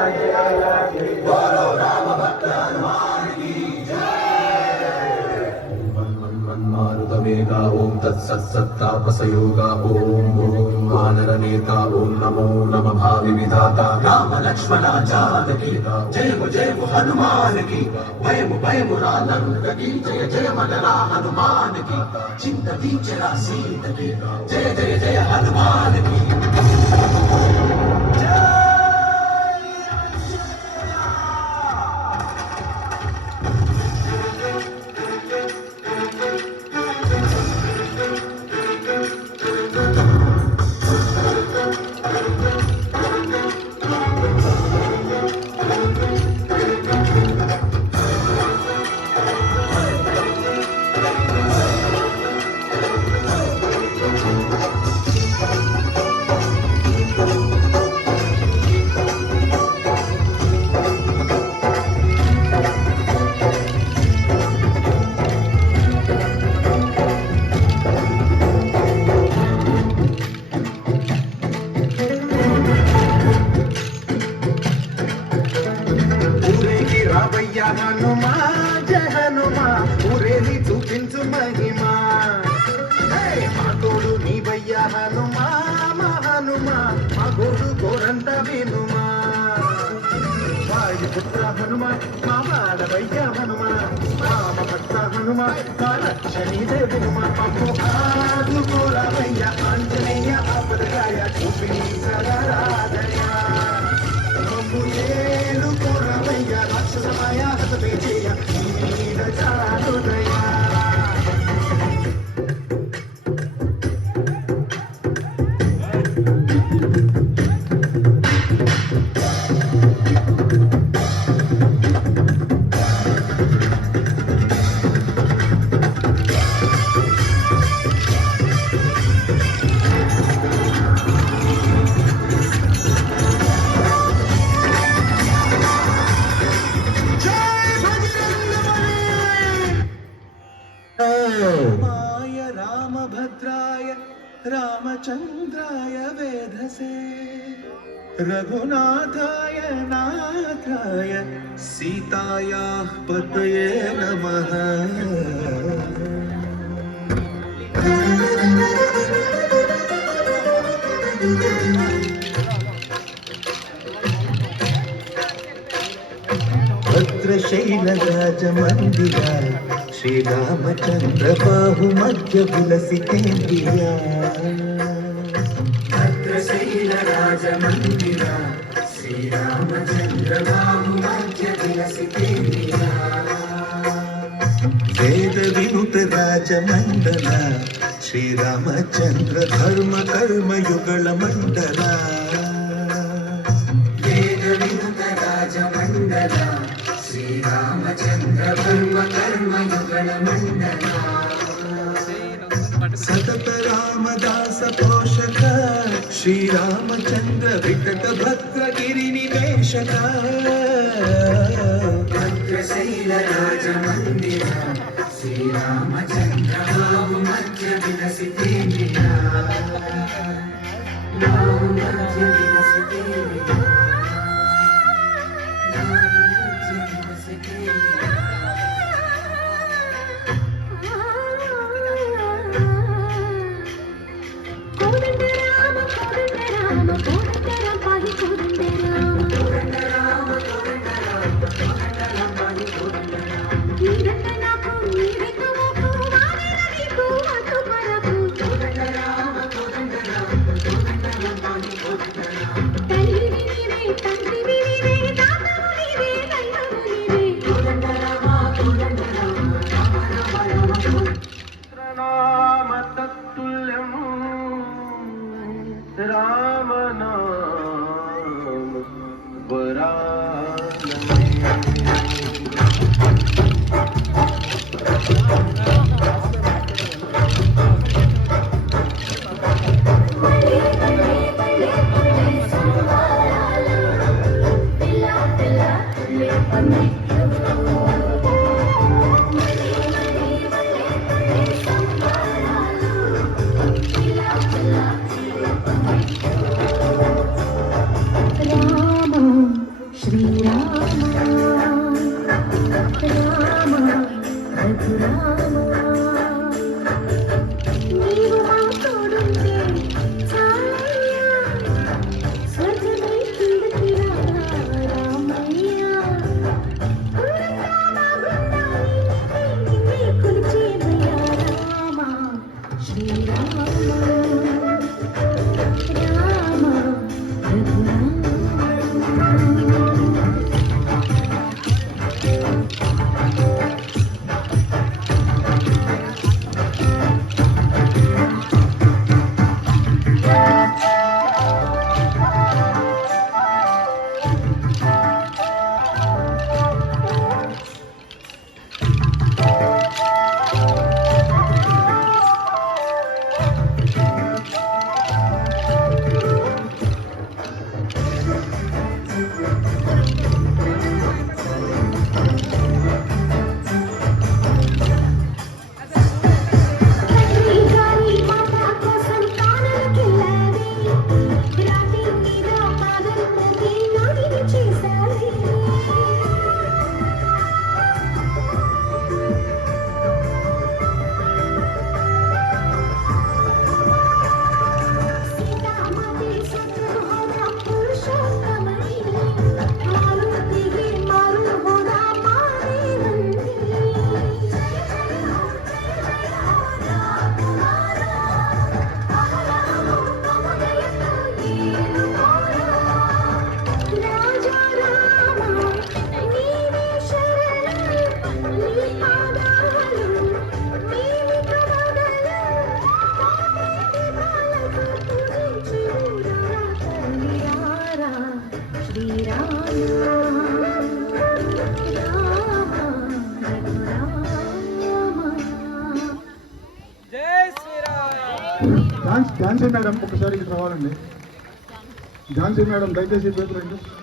बोलो राम भक्त हनुमान की मारुतमेधा ओम तत्सत्तापसयोगा ओम वानरनेता ओम नमो नमः भावि विधाता राम लक्ष्मण जानकी जय हनुमान की भयम रालंक की जय मनरा हनुमान की चिंत दीचरा सीत की जय हनुमान की హనుమా జయ హనుమా ఊరేది చూపించు మహిమా మా తోడు నీవయ్యా హనుమా మా హనుమా మా గోడు గోరంత వినుమా వాయుపుత్ర హనుమా మా వాడవయ్యా హనుమా రామ భక్త హనుమా మా లక్ష్మీ దేవుమా పప్పు ఆదుకోరవయ్యా ఆంజనేయ ఆపదగాయ చూపి సరాదయ్యా ఏలు కోరవయ్య రాక్షసమాయ హతవేచేయ నీడ చాలుదయ్యా रामभद्राय रामचन्द्राय वेधसे रघुनाथाय नाथाय सीतायाः पतये नमः भद्रशैलराजमन्दिरा श्रीरामचन्द्र बाहुमध्य विलसितेन्द्रिया भद्रशैलराजमन्दिरा श्रीरामचन्द्र बाहुमध्य विलसितेन्द्रिया वेद विनुत राजमण्डला श्रीरामचन्द्र धर्म कर्म युगल मण्डला वेद विनुत राजमण्डला श्रीरामचन्द्र धर्म कर्म युगल मण्डला सतत रामदास पोषक श्रीरामचन्द्र विकट भद्र गिरिनिवेशक भद्रशैलराजमन्दिरा श्रीरामचन्द्र बाहुमध्य विलसितेन्द्रिया बाहुमध्य विलसितेन्द्रिया నీవు మా తోడుంటే చాలయ్యా స్వర్గమై కిందకి రారా రామయ్యా బృందావా బృందావని నిన్నే కొలిచేమయ్యా రామ శ్రీరామ రామ రఘురామ తండ్రి గారి మాట కోసం తానకెళ్ళాలి రాతి మీద పాదన్నది నాడిని చేశాలి సీతామాతే సత్రహోరా పురుషోత్తమై మారుతిಗೆ ಮಾರು ಹೋರಾ ಮಾರೇವಂದಿ రాజా రామ నీవే శరణం నీ పాదాలు నీవి కమగలు బాలకు పూజించురా తల్లియారా శ్రీరామ రామ రఘురామ ఝాన్సీ మేడం ఒకసారి ఇక్కడ రావాలండి. ఝాన్సీ మేడం దయచేసి పేపర్ రండి.